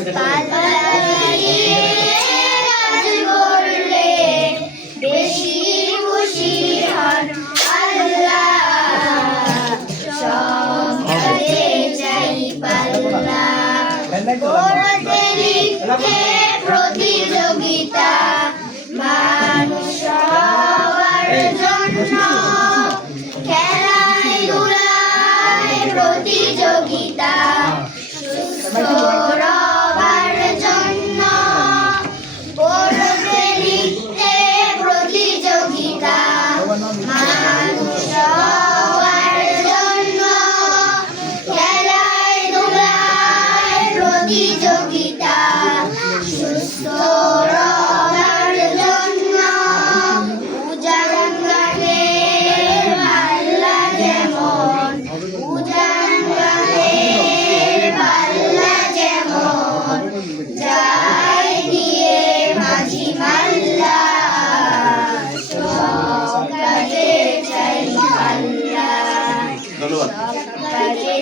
কাজ করলে বেশি খুশি হন আল্লাহ। সব কাজে চাই পাল্লা, পড়তে লিখতে প্রতিযোগিতা, মানুষ সবার জন্য খেলায় ধুলায় প্রতিযোগিতা, সুস্থ রবার জন্য পড়তে লিখতে প্রতিযোগিতা, মানুষ সবার জন্য খেলায় ধুলায় প্রতিযোগিতা, সুস্থ রবার জন্য উজান গানে পাল্লা যেমন, উজান গানে পাল্লা যেমন, যাই দিয়ে মাঝি মাল্লা, সব কাজে চাই পাল্লা, সব কাজে